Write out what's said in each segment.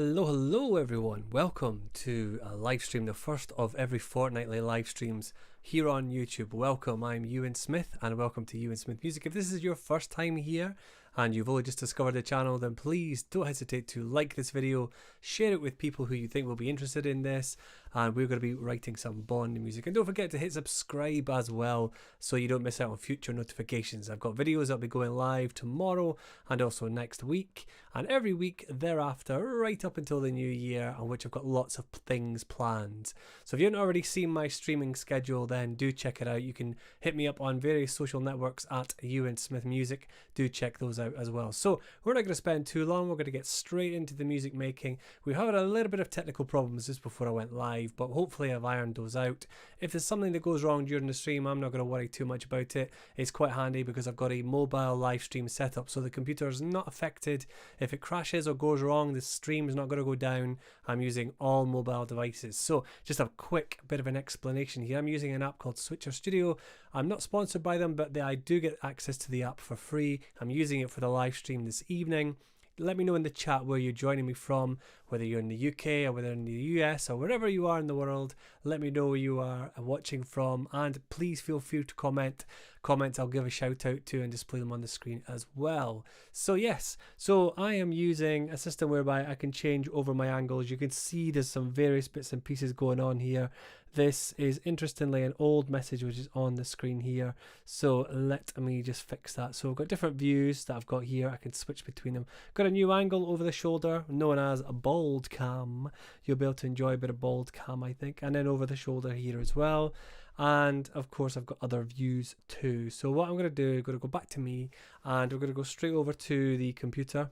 Hello everyone, welcome to a live stream, the first of every fortnightly live streams here on YouTube. Welcome, I'm Euan Smith and welcome to Euan Smith Music. If this is your first time here and you've only just discovered the channel, then please don't hesitate to like this video, share it with people who you think will be interested in this, and we're going to be writing some Bond music. And don't forget to hit subscribe as well so you don't miss out on future notifications. I've got videos that'll be going live tomorrow and also next week and every week thereafter right up until the new year, on which I've got lots of things planned. So if you haven't already seen my streaming schedule, then do check it out. You can hit me up on various social networks at Euan Smith Music. Do check those out as well. So we're not going to spend too long. We're going to get straight into the music making. We had a little bit of technical problems just before I went live, but hopefully I've ironed those out. If there's something that goes wrong during the stream, I'm not going to worry too much about it. It's quite handy because I've got a mobile live stream setup, so the computer is not affected. If it crashes or goes wrong, the stream is not going to go down. I'm using all mobile devices. So just a quick bit of an explanation here. I'm using an app called Switcher Studio. I'm not sponsored by them, but I do get access to the app for free. I'm using it for the live stream this evening. Let me know in the chat where you're joining me from, whether you're in the UK or whether in the US or wherever you are in the world. Let me know where you are watching from, and please feel free to comment. Comments I'll give a shout out to and display them on the screen as well. So yes, so I am using a system whereby I can change over my angles. You can see there's some various bits and pieces going on here. This is interestingly an old message which is on the screen here, so let me just fix that. So I've got different views that I've got here. I can switch between them. Got a new angle over the shoulder known as a bald cam. You'll be able to enjoy a bit of bald cam, I think, and then over the shoulder here as well. And of course I've got other views too. So what I'm going to do, I'm going to go back to me and we're going to go straight over to the computer.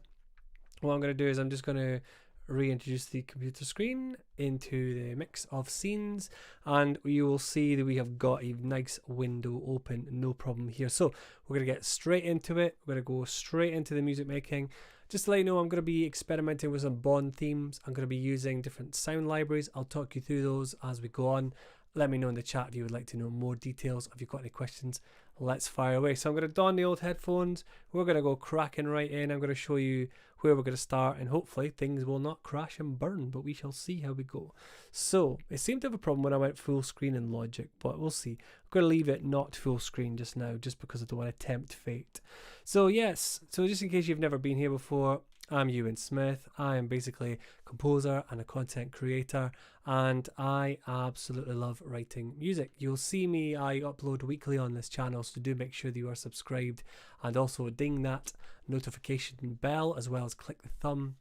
What I'm going to do is I'm just going to reintroduce the computer screen into the mix of scenes, and you will see that we have got a nice window open, no problem here. So we're going to get straight into it. We're going to go straight into the music making. Just to let you know, I'm going to be experimenting with some Bond themes. I'm going to be using different sound libraries. I'll talk you through those as we go on. Let me know in the chat if you would like to know more details. If you've got any questions, let's fire away. So I'm going to don the old headphones. We're going to go cracking right in. I'm going to show you where we're going to start, and hopefully things will not crash and burn, but we shall see how we go. So it seemed to have a problem when I went full screen in Logic, but we'll see. I'm going to leave it not full screen just now, just because I don't want to tempt fate. So yes, so just in case you've never been here before, I'm Euan Smith. I am basically a composer and a content creator, and I absolutely love writing music. You'll see me, I upload weekly on this channel, so do make sure that you are subscribed and also ding that notification bell, as well as click the thumb.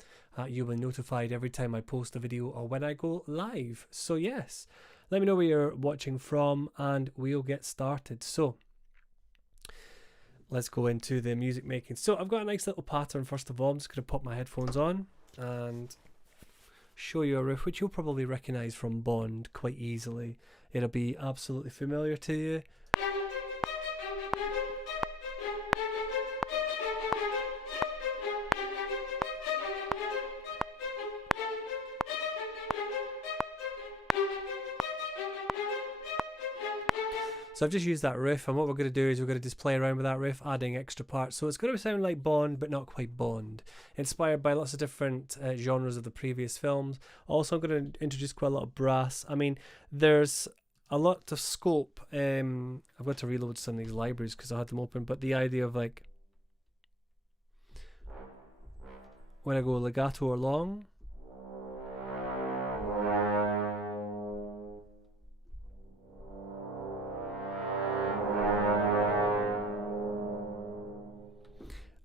You'll be notified every time I post a video or when I go live. So yes, let me know where you're watching from and we'll get started. So let's go into the music making. So I've got a nice little pattern. First of all, I'm just going to pop my headphones on and show you a riff which you'll probably recognize from Bond quite easily. It'll be absolutely familiar to you. So I've just used that riff, and what we're going to do is we're going to just play around with that riff, adding extra parts. So it's going to sound like Bond, but not quite Bond. Inspired by lots of different genres of the previous films. Also, I'm going to introduce quite a lot of brass. I mean, there's a lot of scope. I've got to reload some of these libraries because I had them open, but the idea of like, when I go legato or long,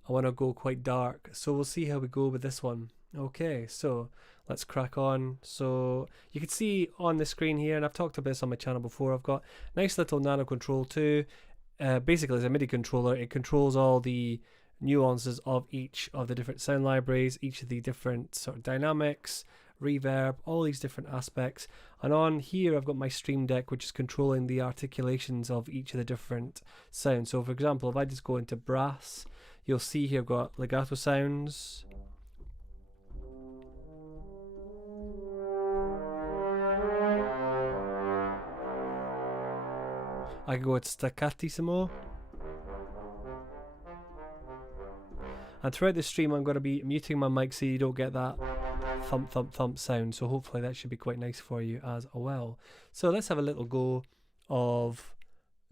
I want to go quite dark, so we'll see how we go with this one. Okay, so let's crack on. So you can see on the screen here, and I've talked about this on my channel before, I've got nice little nano control too. Basically it's a MIDI controller. It controls all the nuances of each of the different sound libraries, each of the different sort of dynamics, reverb, all these different aspects. And on here I've got my Stream Deck, which is controlling the articulations of each of the different sounds. So for example, if I just go into brass, you'll see here I've got legato sounds. I can go with staccatissimo. And throughout the stream I'm going to be muting my mic so you don't get that thump thump thump sound, so hopefully that should be quite nice for you as well. So let's have a little go of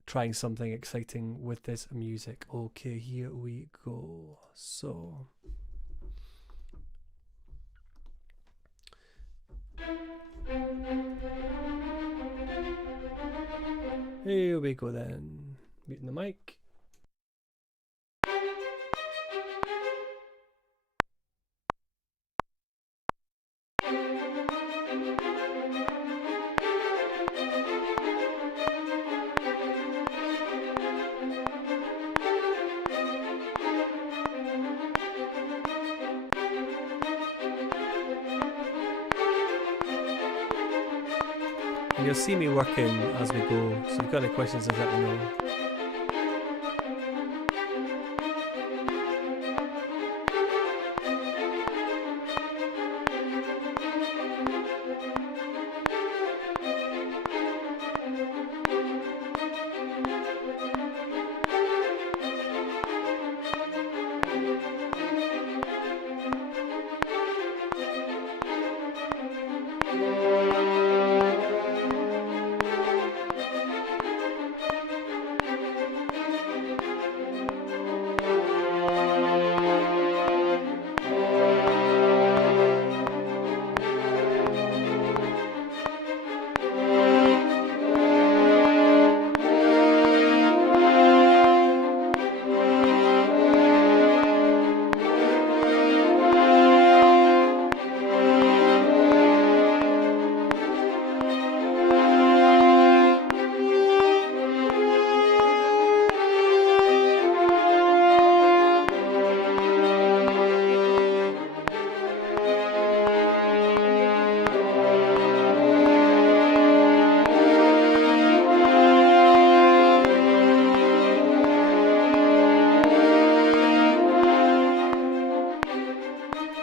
trying something exciting with this music. Okay, here we go. So here we go then. Muting the mic. And you'll see me working as we go, so if you've got any questions, just let me know.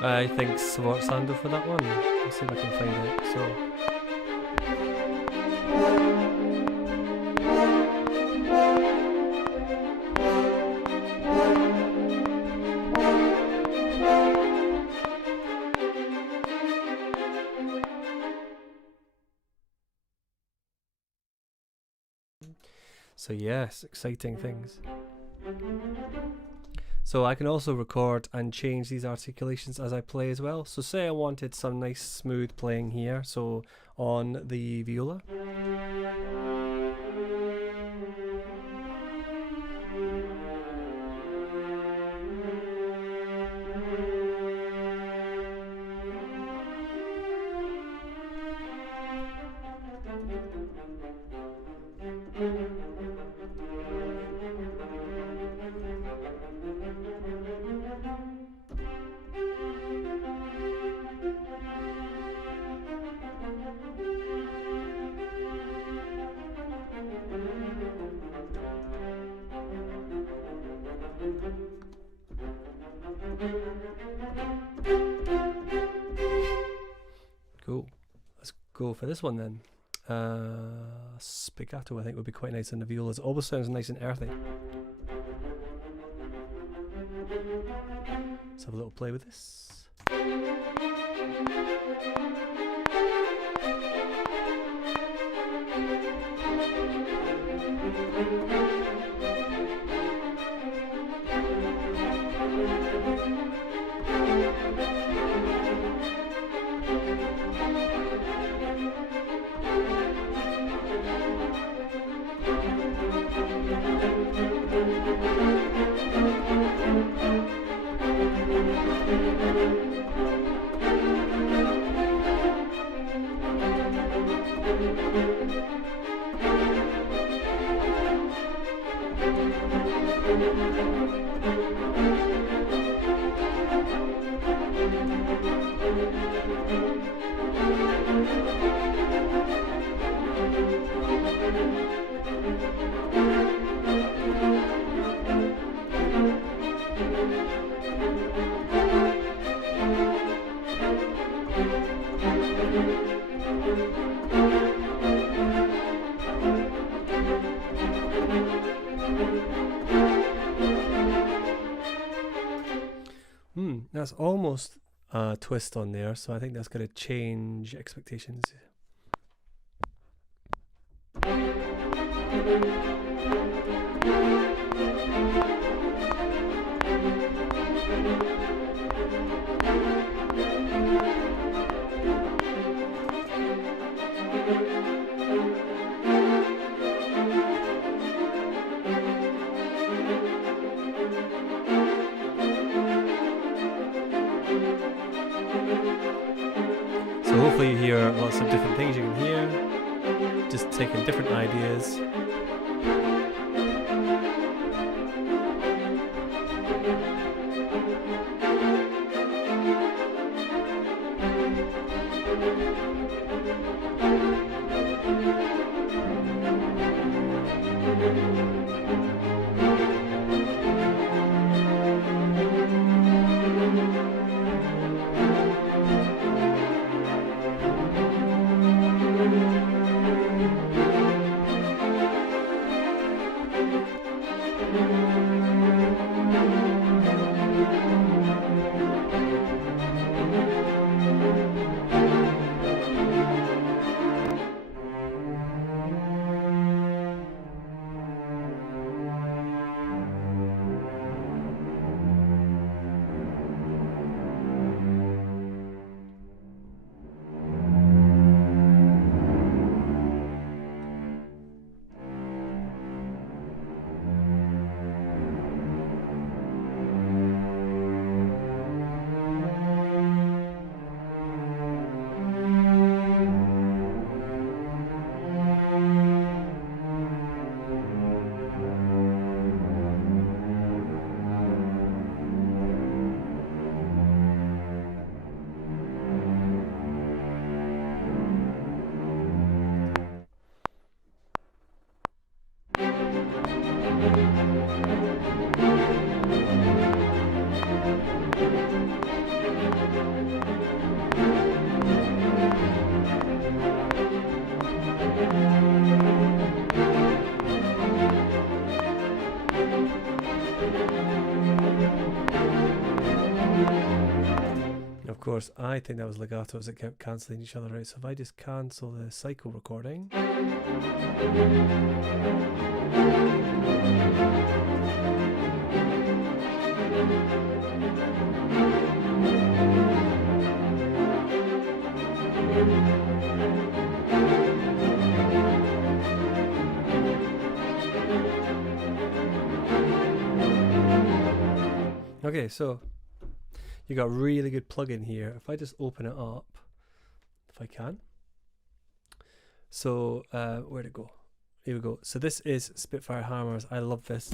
I think Swartzando for that one. Let's see if I can find it. So yes, exciting things. So I can also record and change these articulations as I play as well. So say I wanted some nice smooth playing here, so on the viola. Cool. Let's go for this one then. Spiccato I think would be quite nice on the violas. It always sounds nice and earthy. Let's have a little play with this. That's almost twist on there, so I think that's going to change expectations. So hopefully you hear lots of different things you can hear, just taking different ideas. Of course, I think that was legatos that kept cancelling each other out. So if I just cancel the cycle recording. Okay, so you got a really good plugin here. If I just open it up, if I can. So where'd it go? Here we go. So this is Spitfire Hammers. I love this.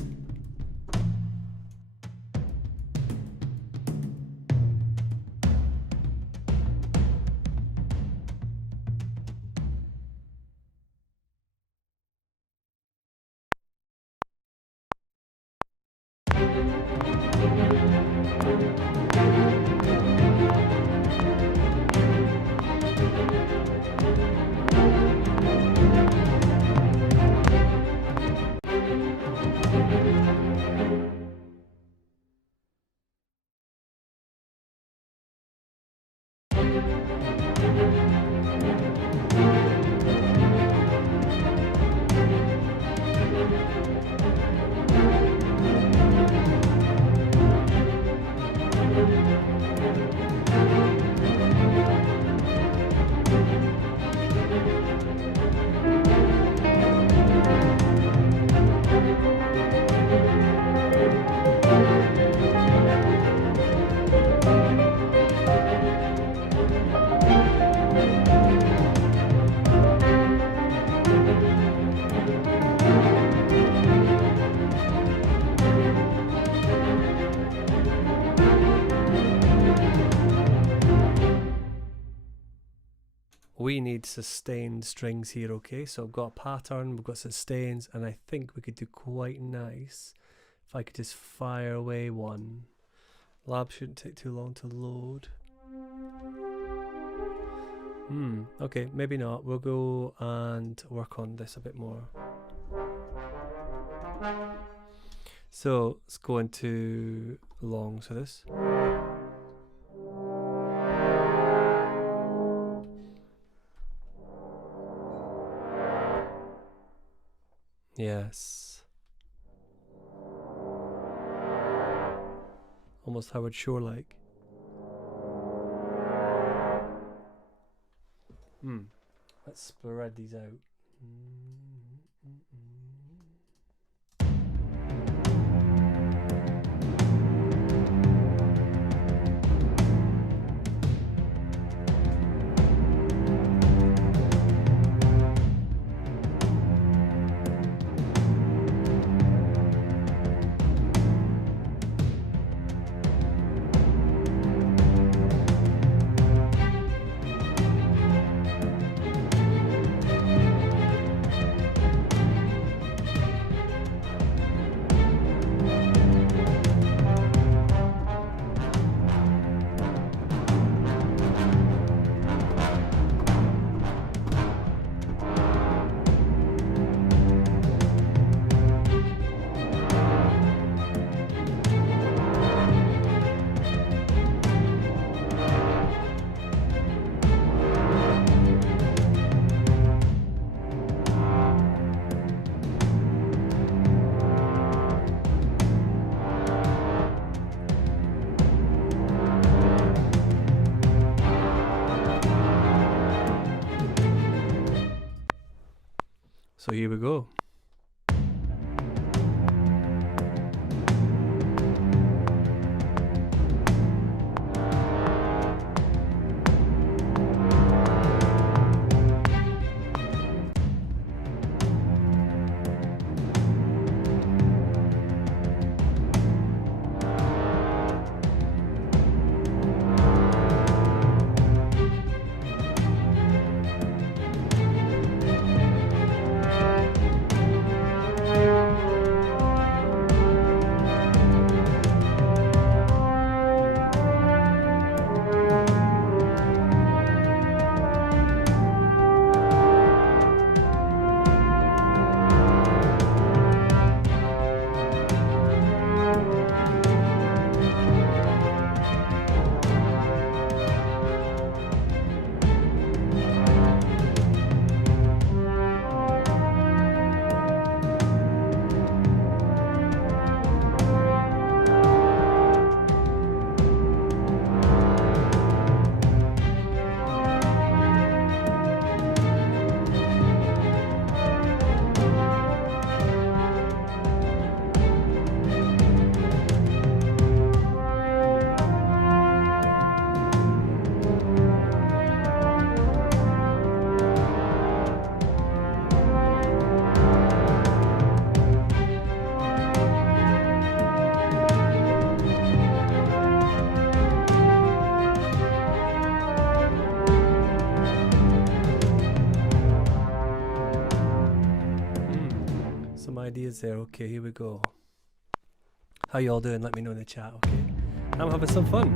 We need sustained strings here, okay? So I've got a pattern, we've got sustains, and I think we could do quite nice if I could just fire away one. Lab shouldn't take too long to load. Okay, maybe not. We'll go and work on this a bit more. So let's go into long, so this. Yes. Almost Howard Shore-like. Let's spread these out. So here we go. Ideas there. Okay, here we go. How you all doing? Let me know in the chat. Okay, I'm having some fun.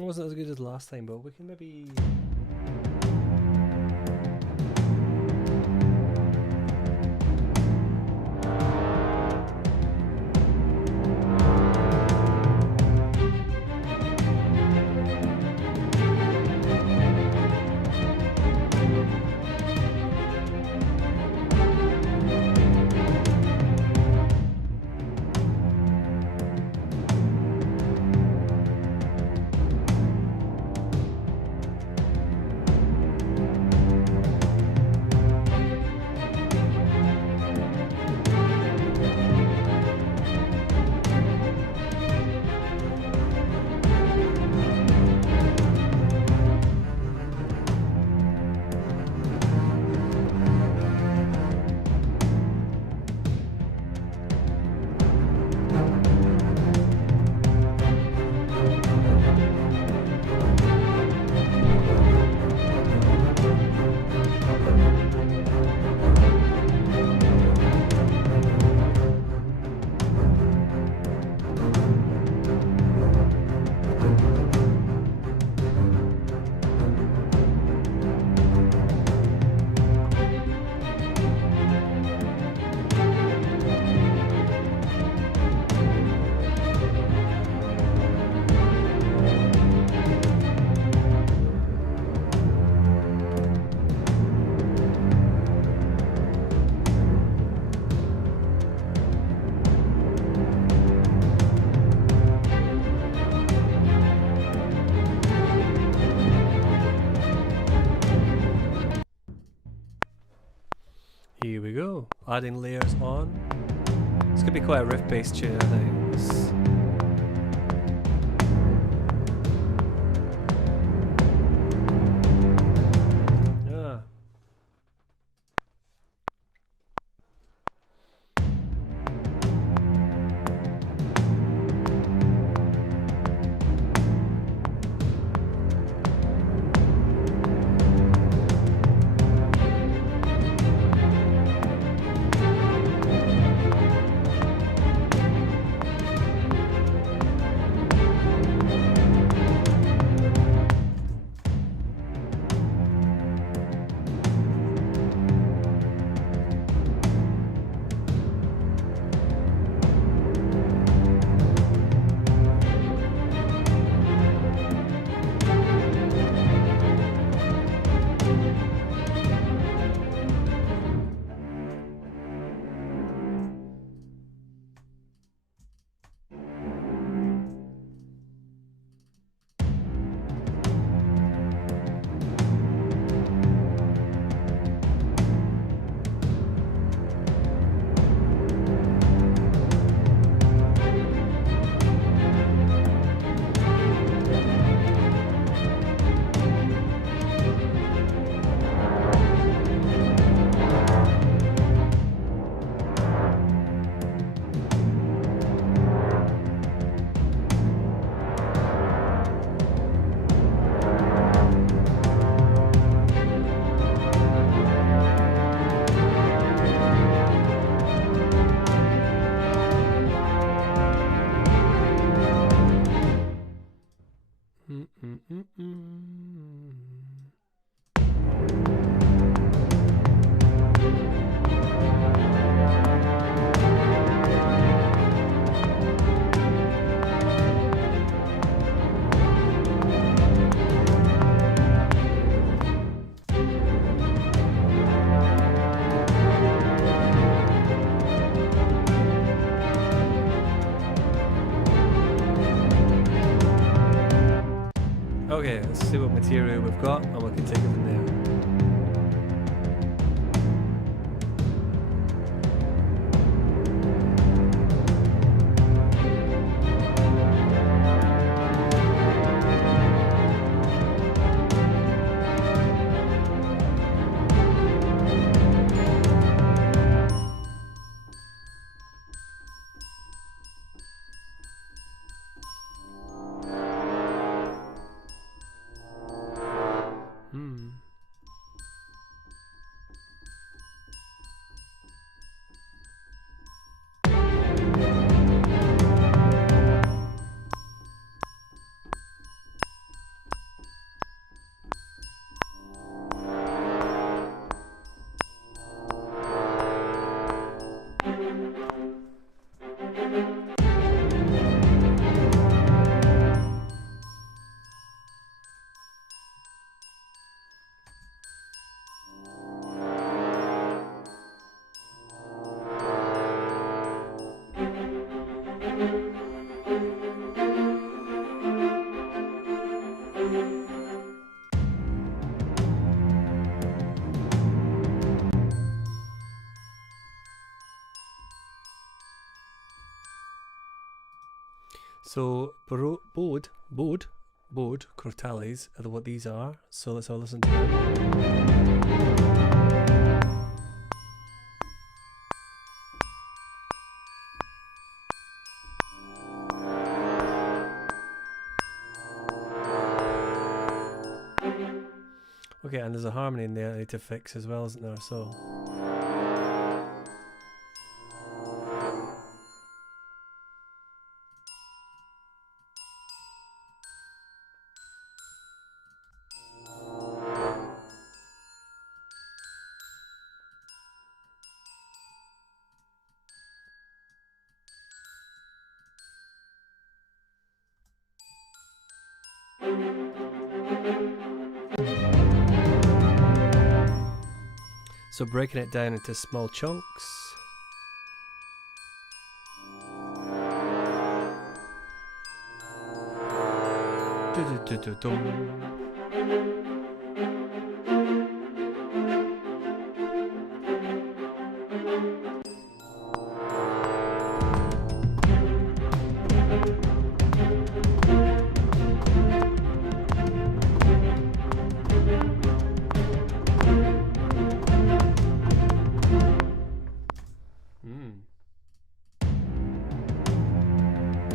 Wasn't as good as last time, but we can maybe adding layers on. It's gonna be quite a riff-based tune, I think. Okay, let's see what material we've got and we can take it from there. So bode crotales are what these are. So let's all listen to them. Okay, and there's a harmony in there I need to fix as well, isn't there? So. So breaking it down into small chunks.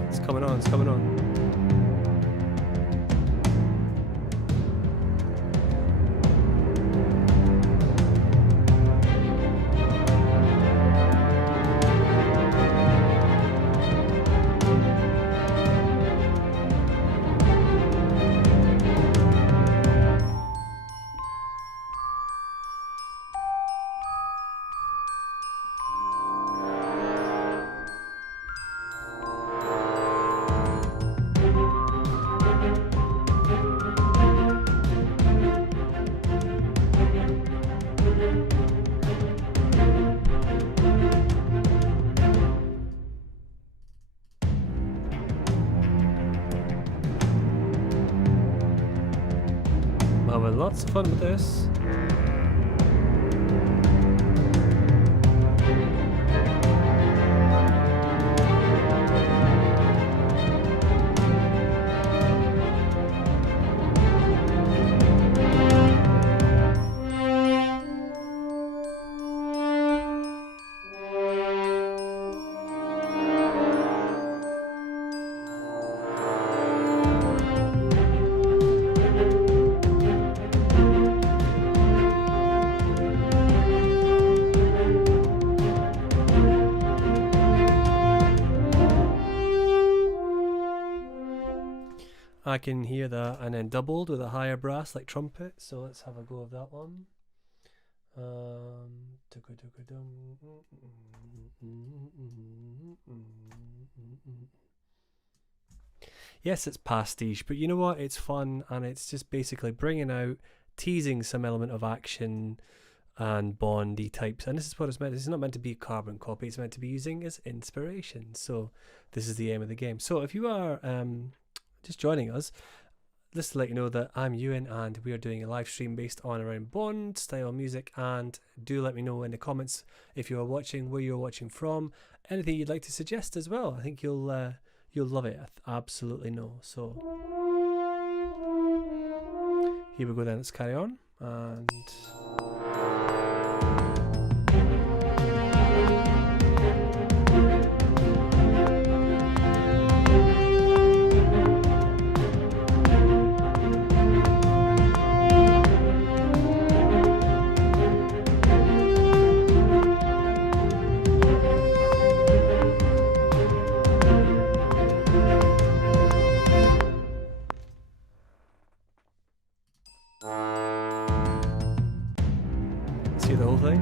It's coming on, it's coming on. Having lots of fun with this. I can hear that, and then doubled with a higher brass like trumpet. So let's have a go of that one. Yes, it's pastiche, but you know what? It's fun, and it's just basically bringing out, teasing some element of action and Bondy types. And this is what it's meant. This is not meant to be a carbon copy. It's meant to be using as inspiration. So this is the aim of the game. So if you are just joining us, just to let you know that I'm Euan, and we are doing a live stream based on around Bond style music. And do let me know in the comments if you are watching, where you're watching from, anything you'd like to suggest as well. I think you'll love it. I absolutely know. So here we go then. Let's carry on. And see the whole thing.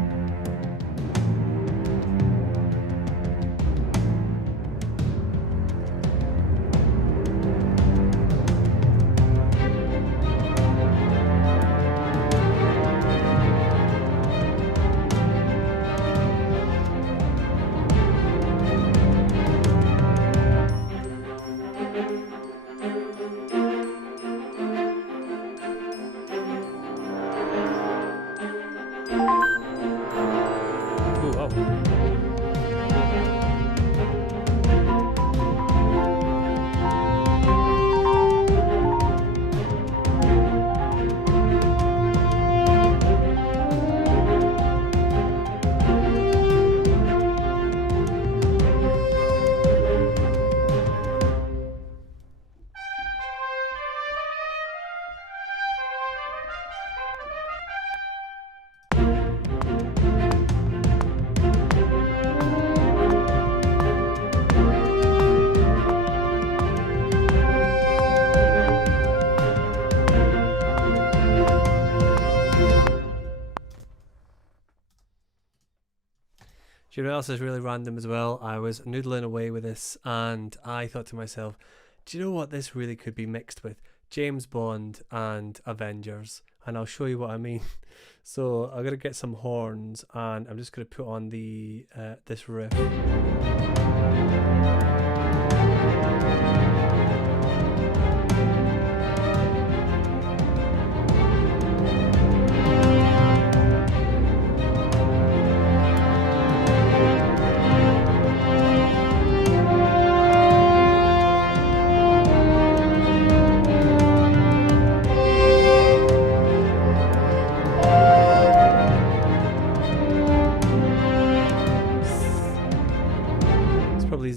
Do you know what else is really random as well? I was noodling away with this, and I thought to myself, do you know what this really could be mixed with? James Bond and Avengers. And I'll show you what I mean. So I'm going to get some horns, and I'm just going to put on the this riff.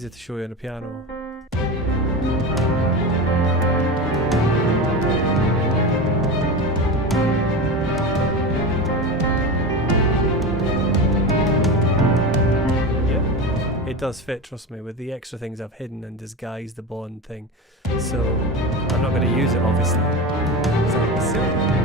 easy to show you on the piano. It does fit, trust me, with the extra things I've hidden and disguised the Bond thing. So I'm not going to use it, obviously. So it's silly.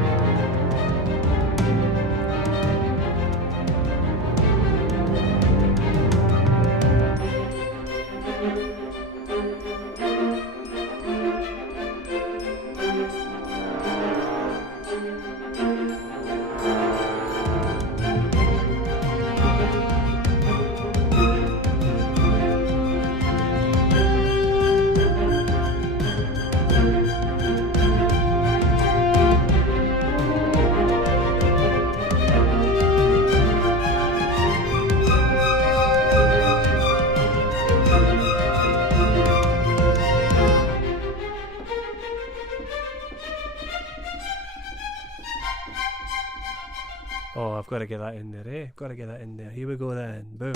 Oh, I've got to get that in there, eh? Got to get that in there. Here we go then. Boom.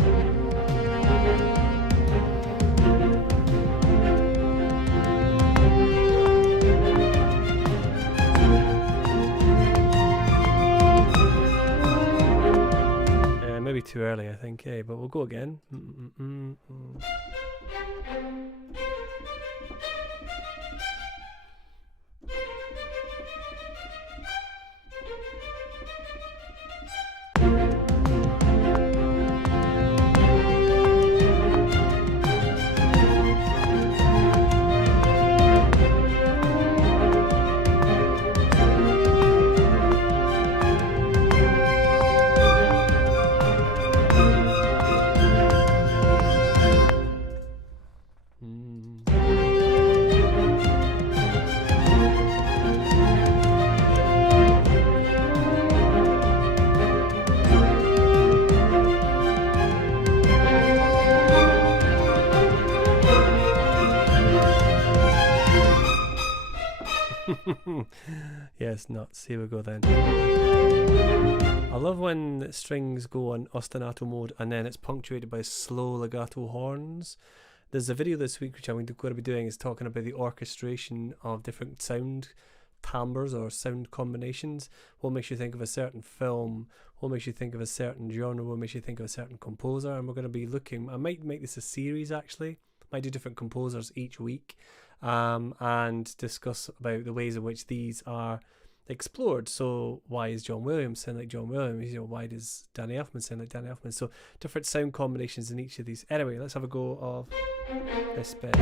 Maybe too early, I think, eh? But we'll go again. Yes, nuts. Here we go then. I love when strings go on ostinato mode and then it's punctuated by slow legato horns. There's a video this week which I'm going to be doing is talking about the orchestration of different sound timbres or sound combinations. What makes you think of a certain film? What makes you think of a certain genre? What makes you think of a certain composer? And we're going to be looking, I might make this a series actually. Might do different composers each week. And discuss about the ways in which these are explored. So why is John Williams sound like John Williams? You know, why does Danny Elfman sound like Danny Elfman? So different sound combinations in each of these. Anyway, let's have a go of this bit.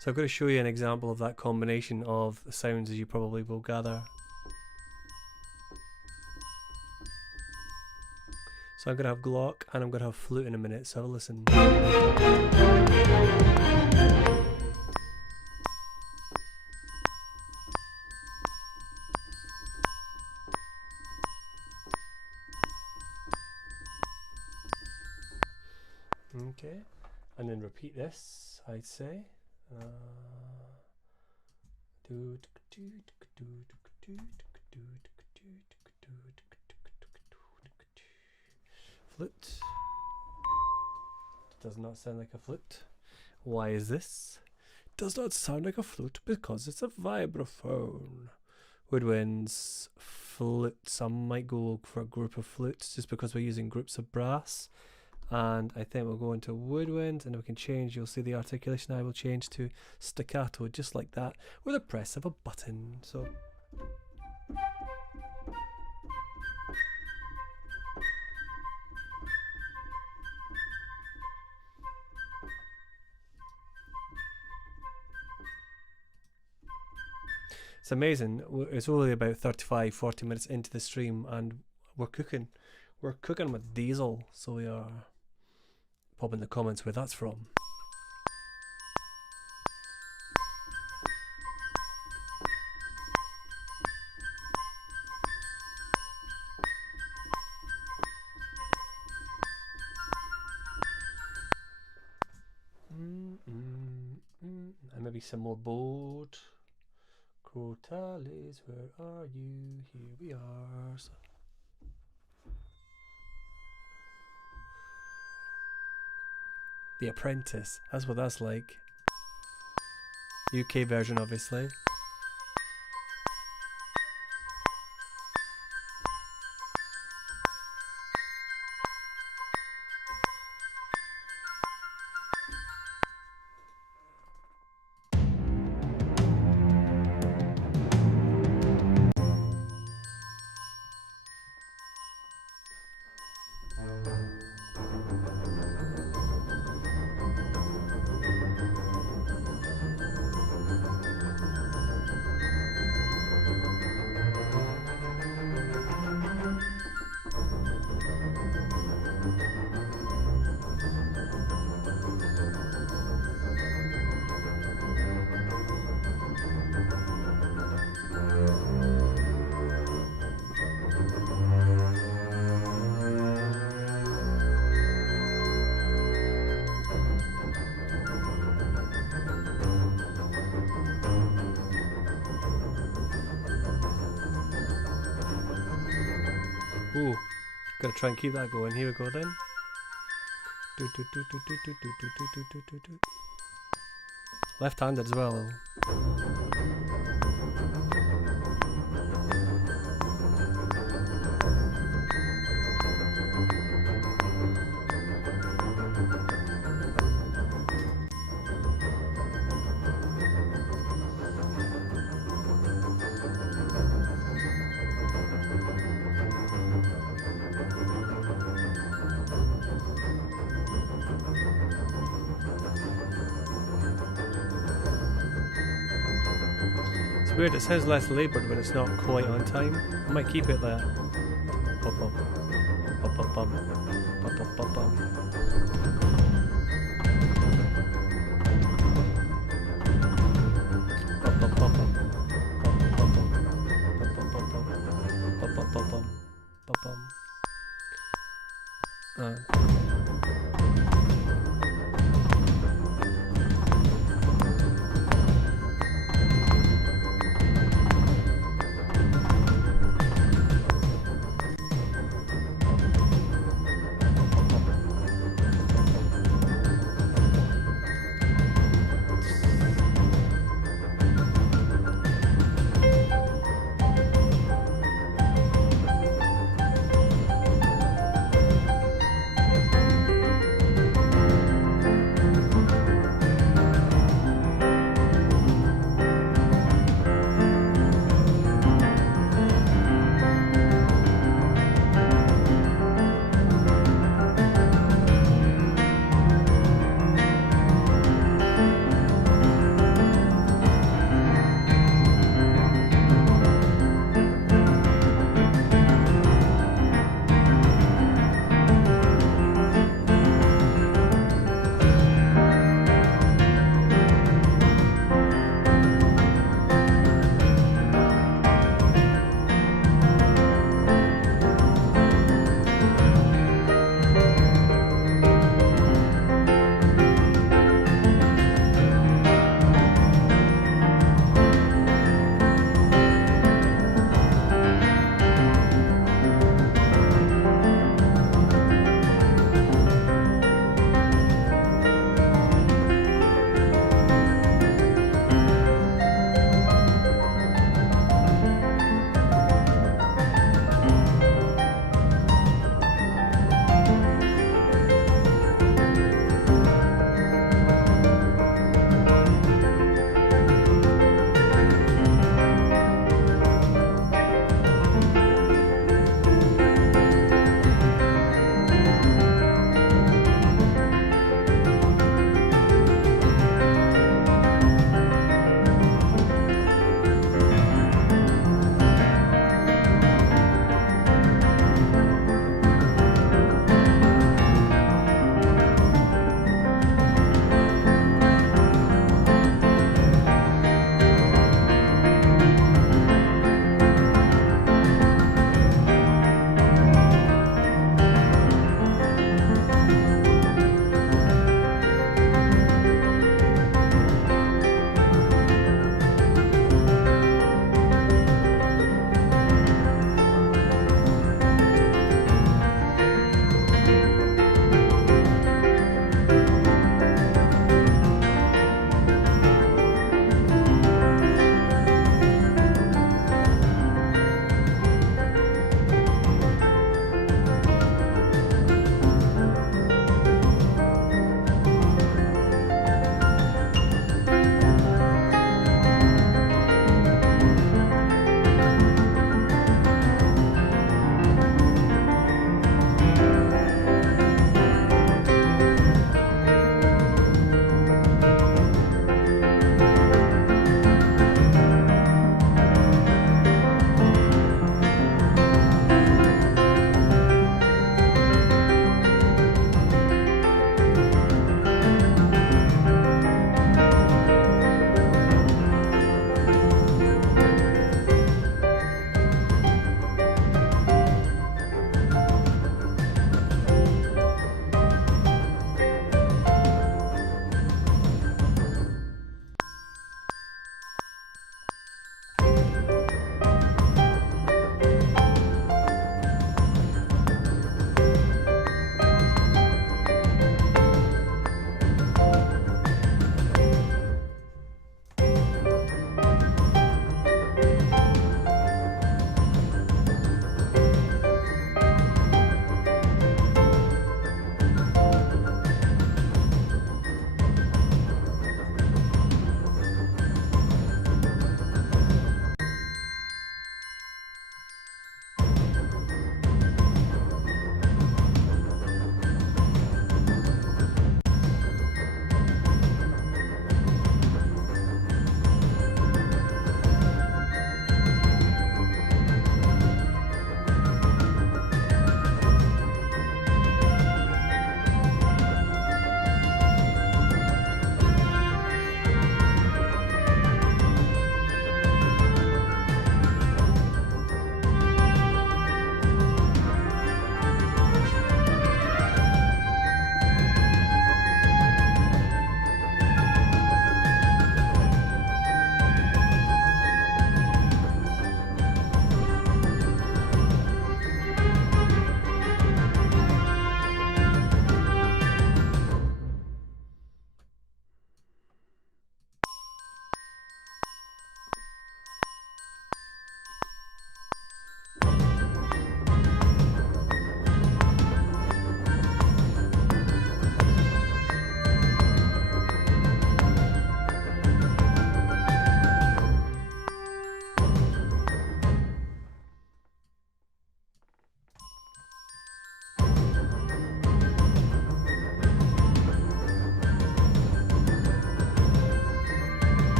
So I'm going to show you an example of that combination of sounds, as you probably will gather. So I'm going to have Glock and I'm going to have flute in a minute, so have a listen. Okay, and then repeat this, I'd say. Flute. Does not sound like a flute. Why is this? Does not sound like a flute because it's a vibraphone. Woodwinds, flutes. I might go for a group of flutes just because we're using groups of brass. And I think we'll go into woodwind and we can change, you'll see the articulation I will change to staccato just like that with a press of a button. So it's amazing. It's only about 35-40 minutes into the stream and we're cooking with diesel, so we are. Pop in the comments where that's from. And maybe some more bold. Crotales, where are you? Here we are. So The Apprentice, that's what that's like. UK version, obviously. Ooh, gotta try and keep that going. Here we go then. Left-handed as well. Weird, it sounds less laboured when it's not quite on time. I might keep it there. Bum, bum, bum, bum, bum, bum, bum, bum, bum. Bum, bum, bum, bum. Bum, bum, bum, bum. Bum, bum, bum, bum. Bum, bum.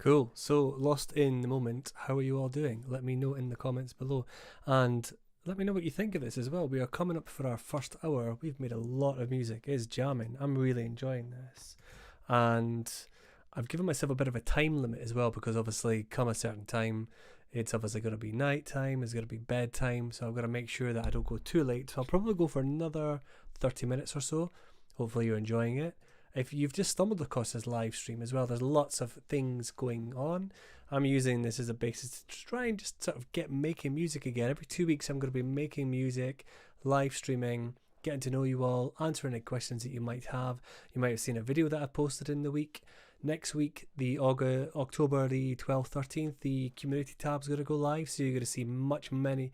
Cool. So, lost in the moment, how are you all doing? Let me know in the comments below. And let me know what you think of this as well. We are coming up for our first hour. We've made a lot of music. It's jamming. I'm really enjoying this. And I've given myself a bit of a time limit as well, because obviously come a certain time, it's obviously going to be night time, it's going to be bedtime. So I've got to make sure that I don't go too late. So I'll probably go for another 30 minutes or so. Hopefully you're enjoying it. If you've just stumbled across this live stream as well, there's lots of things going on. I'm using this as a basis to try and just sort of get making music again. Every 2 weeks I'm going to be making music, live streaming, getting to know you all, answering any questions that you might have. You might have seen a video that I posted in the week. Next week, the October the 12th, 13th, the community tab's going to go live, so you're going to see many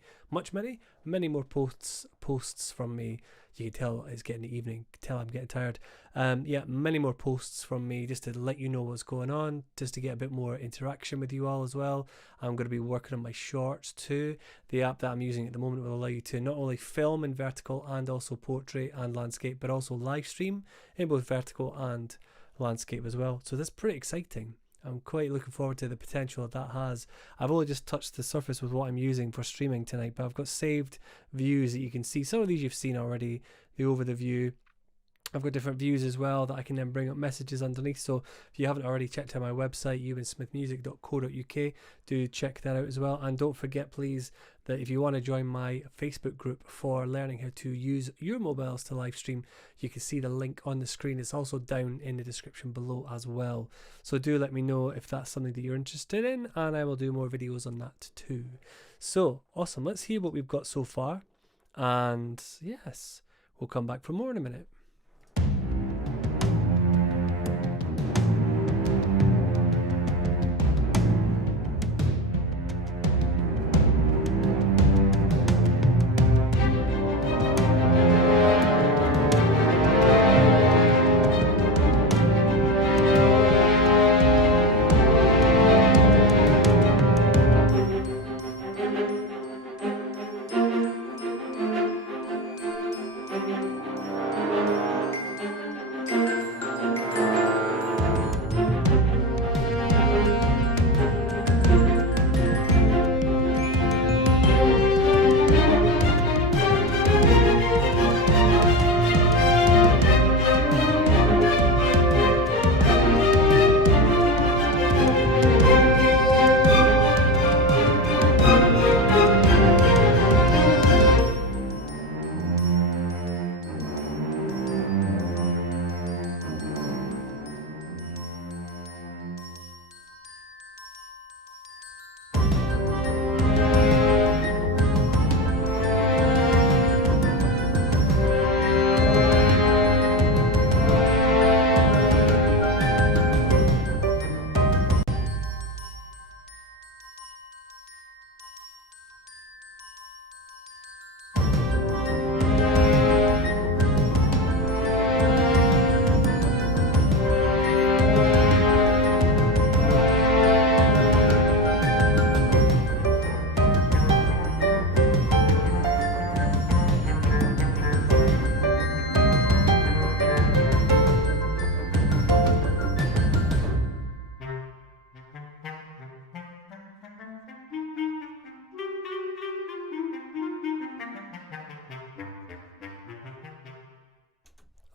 more posts from me. You can tell it's getting the evening, tell I'm getting tired. Yeah, many more posts from me just to let you know what's going on, just to get a bit more interaction with you all as well. I'm going to be working on my shorts too. The app that I'm using at the moment will allow you to not only film in vertical and also portrait and landscape, but also live stream in both vertical and landscape as well. So that's pretty exciting. I'm quite looking forward to the potential that has. I've only just touched the surface with what I'm using for streaming tonight, but I've got saved views that you can see. Some of these you've seen already, the over the view. I've got different views as well that I can then bring up messages underneath. So if you haven't already checked out my website, euansmithmusic.co.uk, do check that out as well. And don't forget, please, that if you want to join my Facebook group for learning how to use your mobiles to live stream, you can see the link on the screen. It's also down in the description below as well. So do let me know if that's something that you're interested in, and I will do more videos on that too. So awesome. Let's hear what we've got so far. And yes, we'll come back for more in a minute.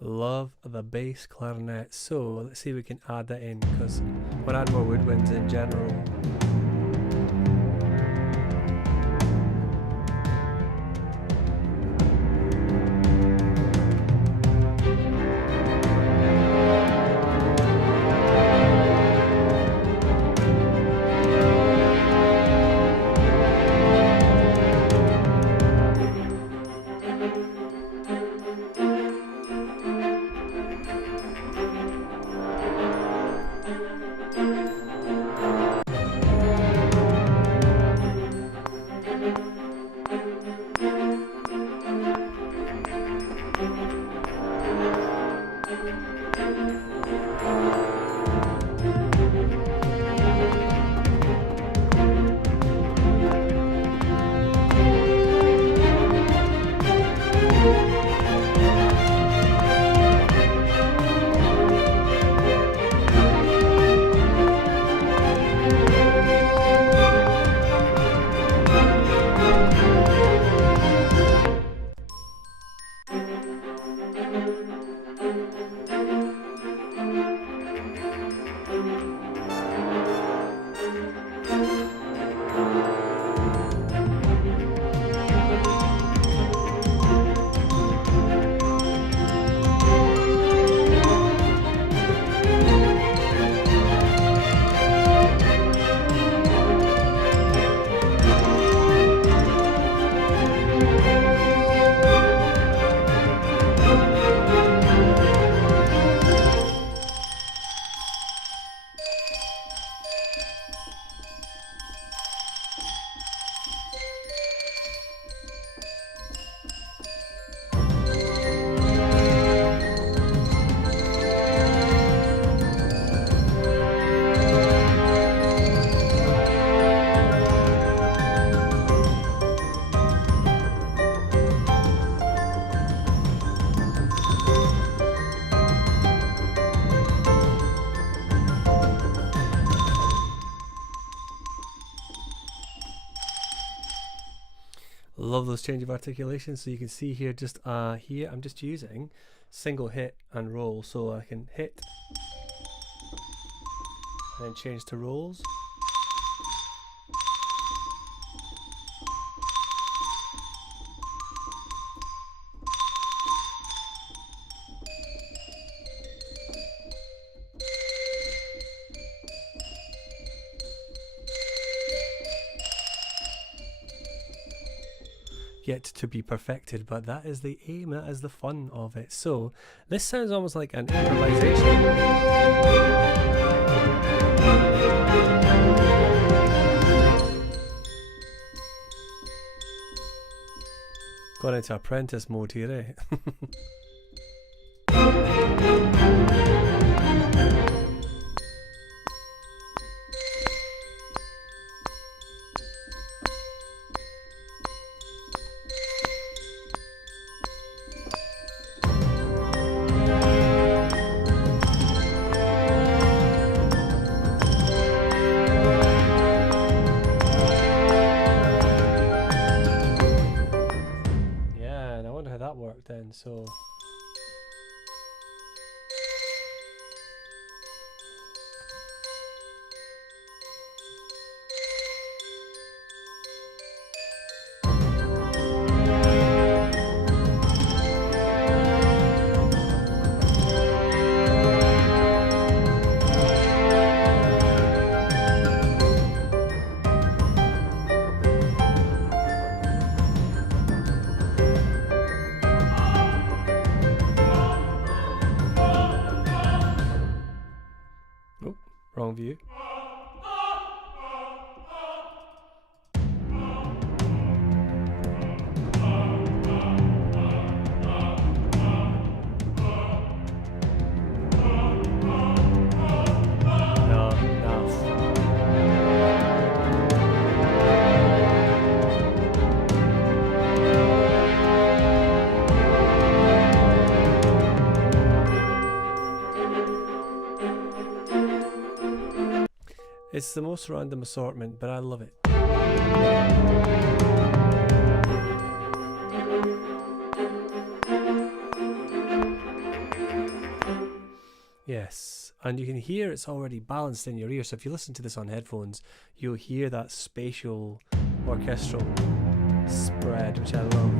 Love the bass clarinet. So let's see if we can add that in, because we'll add more woodwinds in general. Love those change of articulation. So you can see here, just here, I'm just using single hit and roll, so I can hit and then change to rolls. Yet to be perfected, but that is the aim, that is the fun of it. So this sounds almost like an improvisation. Got into apprentice mode here, eh? Then so wrong view. It's the most random assortment, but I love it. Yes, and you can hear it's already balanced in your ear, so if you listen to this on headphones, you'll hear that spatial orchestral spread, which I love.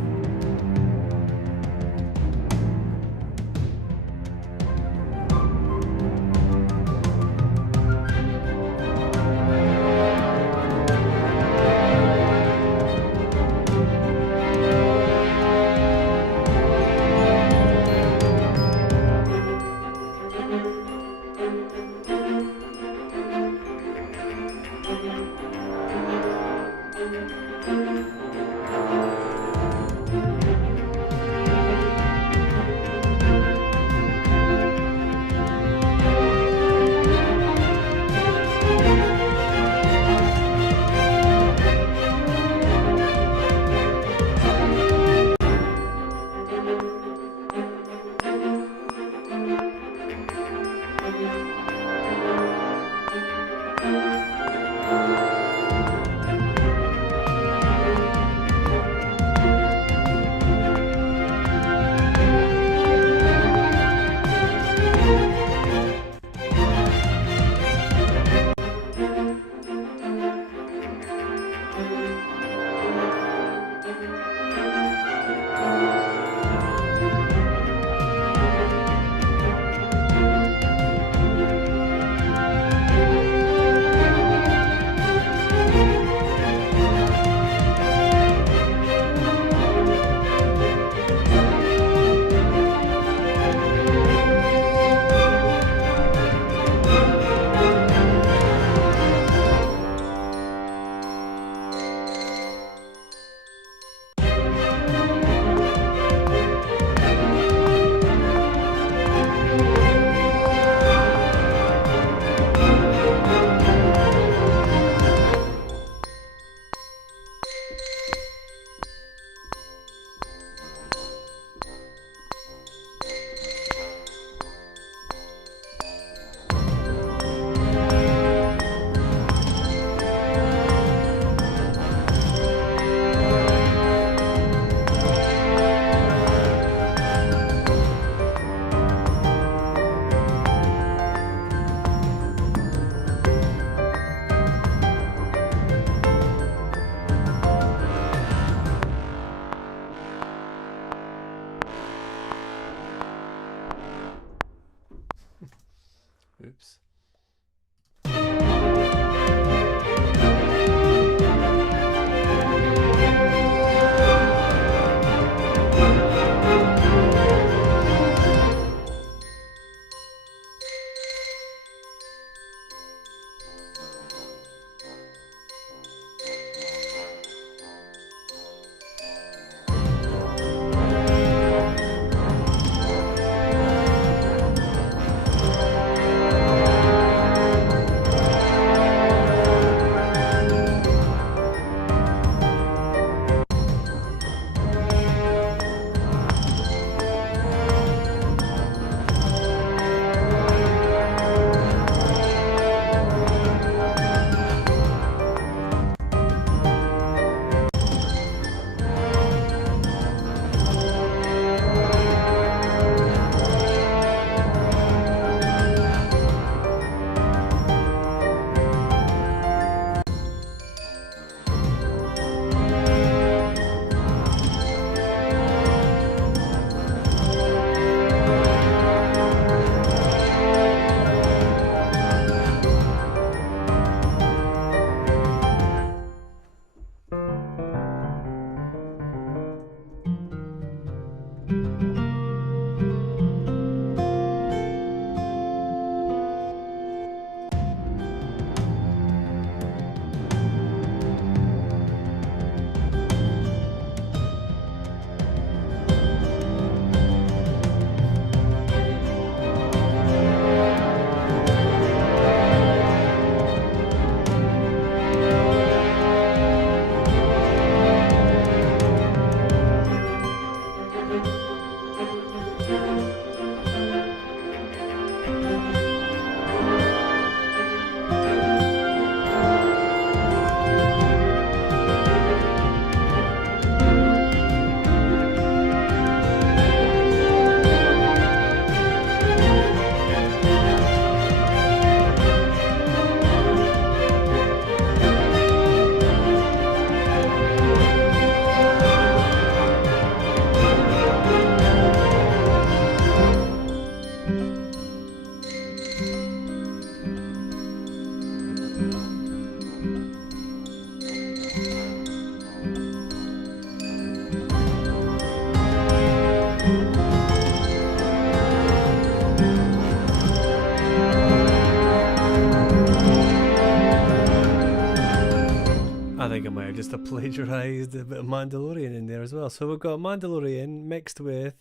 I think I might have just plagiarised a bit of Mandalorian in there as well. So we've got Mandalorian mixed with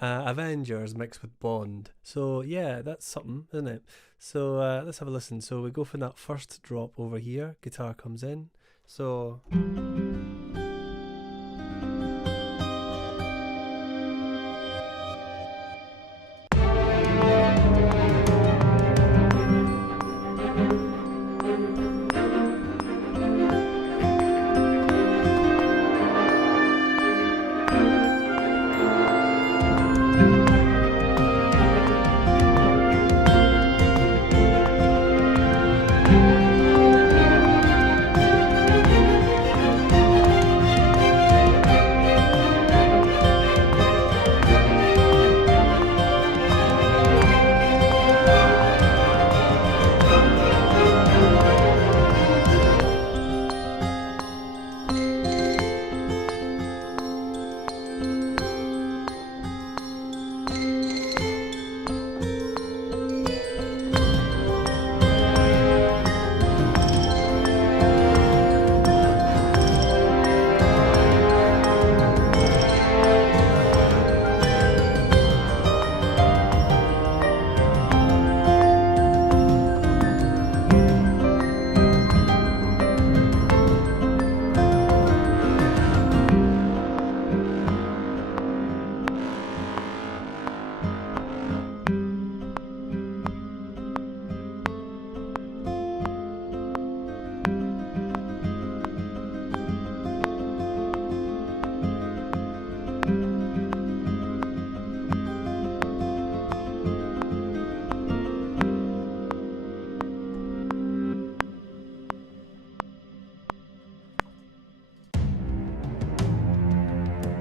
Avengers mixed with Bond. So yeah, that's something, isn't it? So let's have a listen. So we go from that first drop over here. Guitar comes in. So...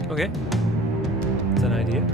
Okay, it's an idea.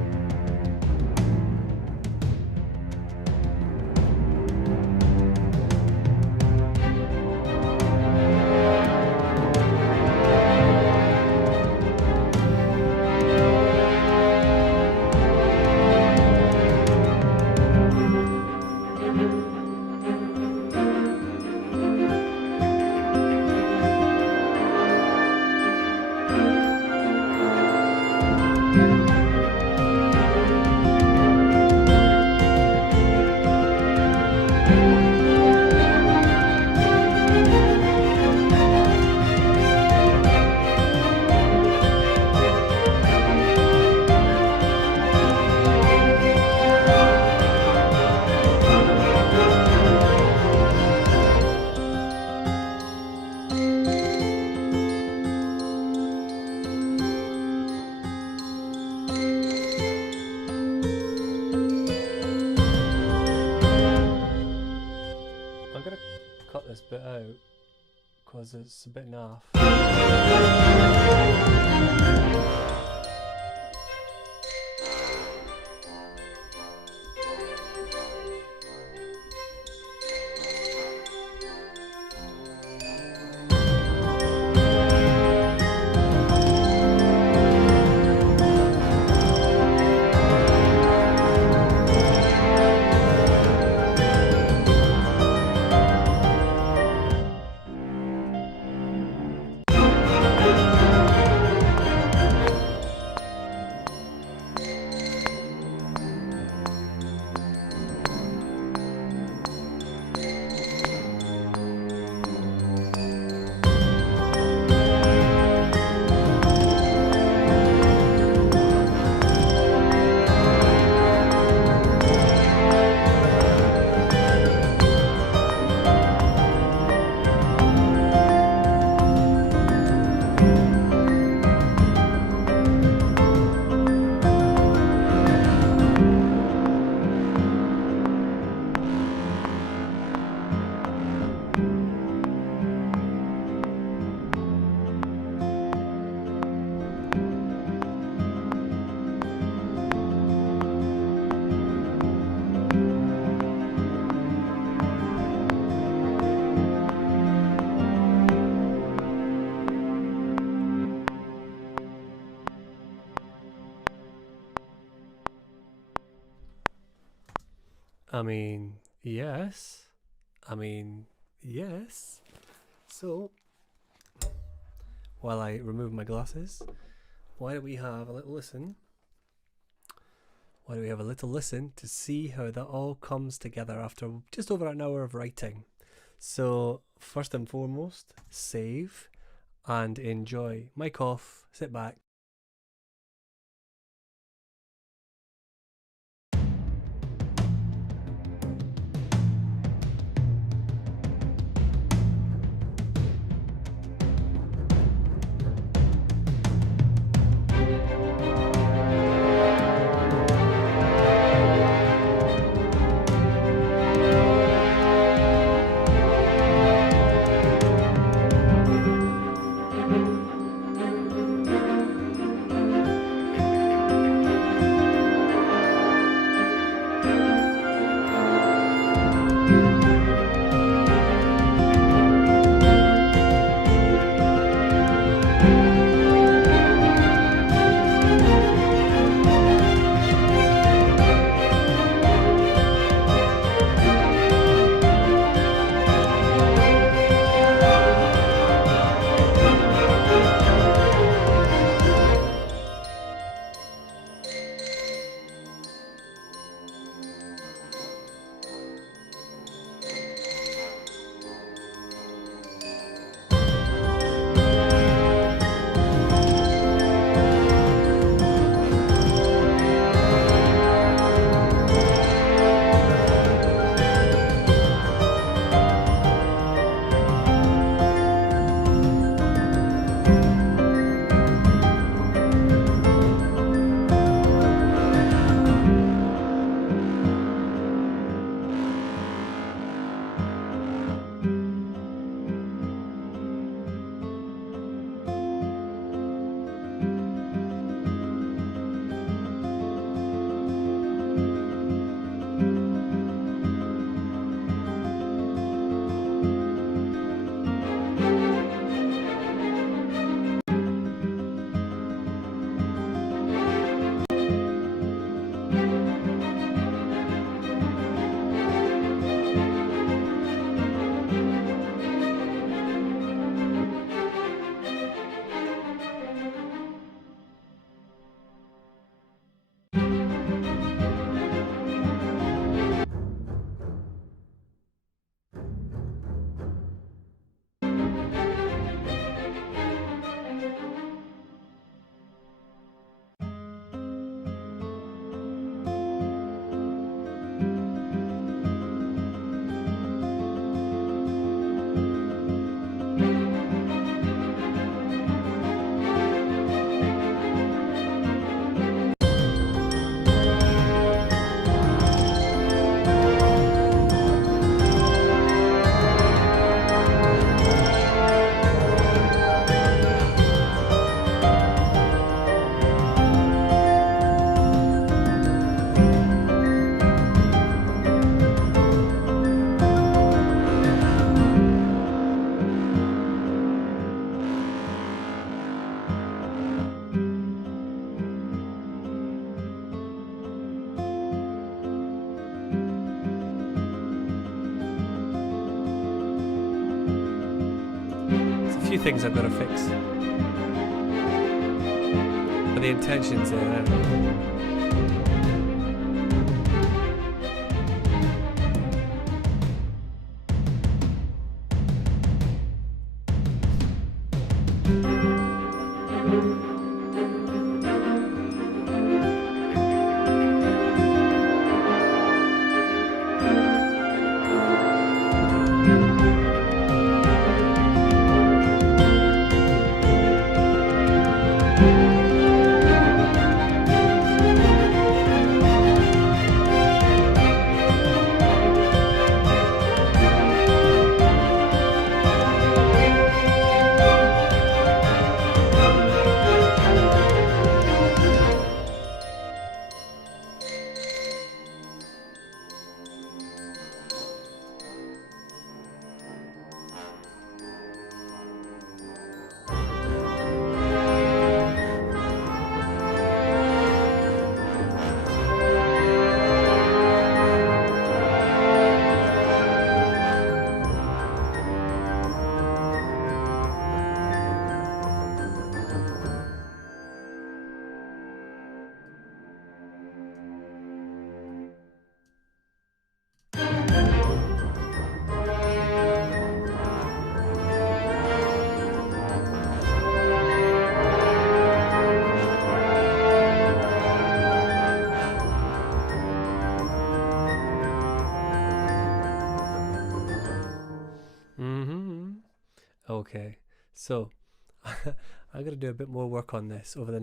This bit out because it's a bit naff. I mean, yes. So, while I remove my glasses. Why don't we have a little listen? Why don't we have a little listen to see how that all comes together after just over an hour of writing? So first and foremost, save and enjoy. Mic off, sit back. Few things I've got to fix, but the intention's there. Okay, so I'm going to do a bit more work on this over the